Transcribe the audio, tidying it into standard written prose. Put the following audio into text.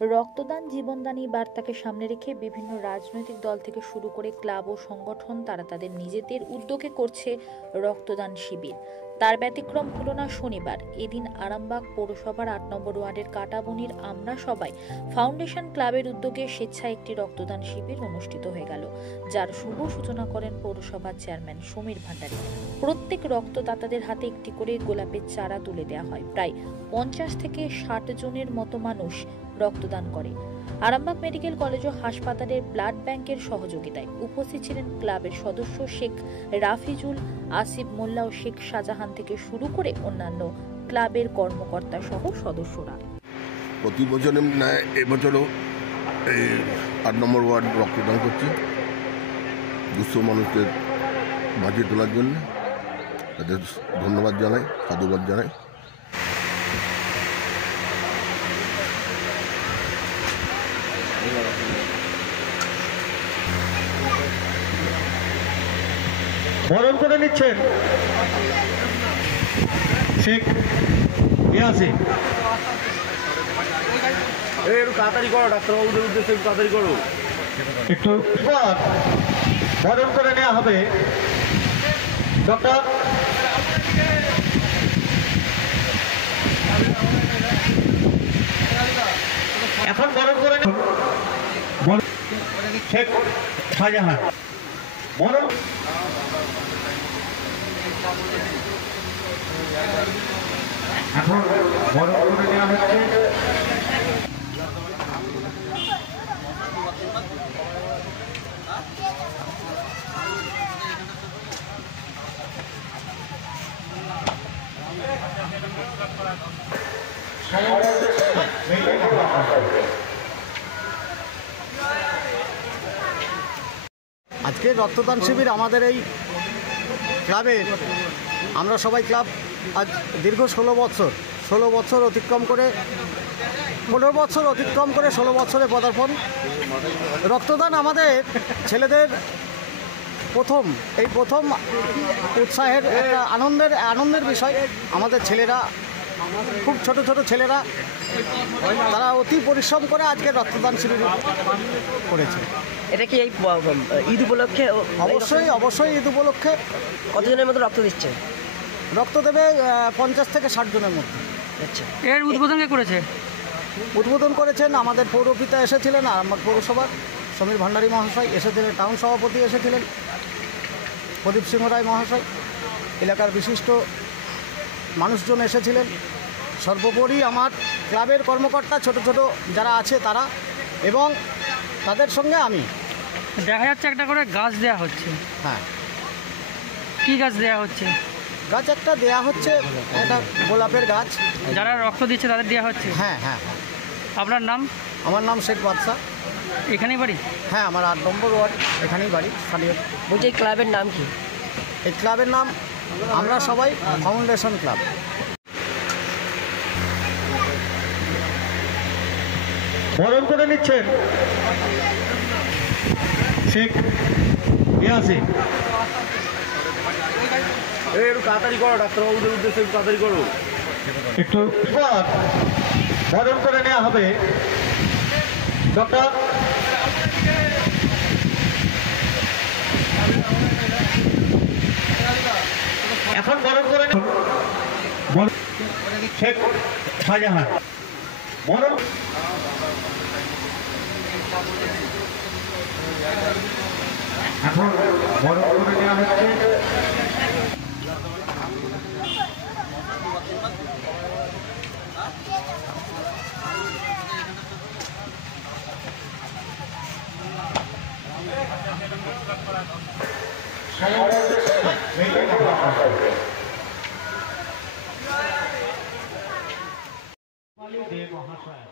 রক্তদান জীবনদানী বার্তাকে সামনে রেখে বিভিন্ন রাজনৈতিক দল থেকে শুরু করে ক্লাব ও সংগঠন তারা তাদের নিজেদের উদ্যোগে করছে রক্তদান শিবির। তার ব্যতিক্রম হলো না শনিবার। এদিন আরামবাগ পৌরসভার ৮ নম্বর ওয়ার্ডের কাটাবনির আমরা সবাই ফাউন্ডেশন ক্লাবের উদ্যোগে স্বেচ্ছায় একটি রক্তদান শিবির অনুষ্ঠিত হয়ে গেল, যার শুভ সূচনা করেন পৌরসভার চেয়ারম্যান সমীর ভান্ডারী। প্রত্যেক রক্তদাতাদের হাতে একটি করে গোলাপের চারা তুলে দেওয়া হয়। প্রায় 50 থেকে 60 জনের মতো মানুষ রক্তদান করে। আরামবাগ মেডিকেল কলেজ ও হাসপাতালের ব্লাড ব্যাংকের সহযোগিতায় উপস্থিত ছিলেন ক্লাবের সদস্য শেখ রাফিজুল, আসিফ মোল্লা ও শেখ শাহজাহান থেকে শুরু করে অন্যান্য ক্লাবের কর্মকর্তা সহ সদস্যরা। প্রতি বছরের ন্যায় এবছরও এই ৮ নম্বর ওয়ার্ড রক্তদান করছি দুঃস্থ মানুষদের বাঁচিয়ে তোলার জন্য। তাদের ধন্যবাদ জানাই, সাধুবাদ জানাই। বরণ করে নিচ্ছেন শেখ ইয়াসিন। একটু তাড়াতাড়ি করো, ডাক্তারবাবুদের উদ্দেশ্যে একটু তাড়াতাড়ি করো। একটু বরণ করে নেওয়া হবে ডক্টর এখন বরণ করে শেখ শাহজাহান। বরণ এখন বরণ করে নেওয়া হচ্ছে আজকে রক্তদান শিবির আমাদের এই ক্লাবের আমরা সবাই ক্লাব আজ দীর্ঘ 16 বছর অতিক্রম করে 15 বছর অতিক্রম করে 16 বছরে পদার্পণ। রক্তদান আমাদের ছেলেদের প্রথম উৎসাহের একটা আনন্দের বিষয়। আমাদের ছেলেরা খুব ছোট ছেলেরা তারা অতি পরিশ্রম করে আজকে রক্তদান শিবির করেছে। এটা কি এই ঈদ উপলক্ষে? অবশ্যই ঈদ উপলক্ষে। কতজনের মতো রক্ত দিচ্ছে? রক্ত দেবে 50 থেকে 60 জনের মধ্যে। আচ্ছা, এর উদ্বোধন কে করেছে? উদ্বোধন করেছেন আমাদের পৌরপিতা এসেছিলেন, আরামবাগ পৌরসভার সমীর ভান্ডারী মহাশয় এসেছিলেন, টাউন সভাপতি এসেছিলেন প্রদীপ সিংহ রায় মহাশয়, এলাকার বিশিষ্ট মানুষজন এসেছিলেন। সর্বোপরি আমার ক্লাবের কর্মকর্তা ছোট যারা আছে তারা, এবং তাদের সঙ্গে আমি। দেখা যাচ্ছে একটা করে গাছ দেয়া হচ্ছে। হ্যাঁ, কি গাছ দেয়া হচ্ছে? গাছ একটা দেয়া হচ্ছে, একটা গোলাপের গাছ। যারা রক্ত দিচ্ছে তাদের দেওয়া হচ্ছে? হ্যাঁ। আপনার নাম? আমার নাম শেখ বাদশা। এখানেই বাড়ি? হ্যাঁ, আমার ৮ নম্বর ওয়ার্ড, এখানেই বাড়ি স্থানীয়। বলছি এই ক্লাবের নাম কি? এই ক্লাবের নাম আমরা সবাই ফাউন্ডেশন ক্লাব। বরণ করে নিচ্ছেন শেখ ইয়াসিন। একটু তাড়াতাড়ি করো, ডাক্তারবাবুদের উদ্দেশ্যে একটু তাড়াতাড়ি করো। একটু বরণ করে নেওয়া হবে ডক্টর এখন বরণ করে শেখ শাহজাহান। বরণ এখন বরণ করে নেওয়া হচ্ছে মহাশয়।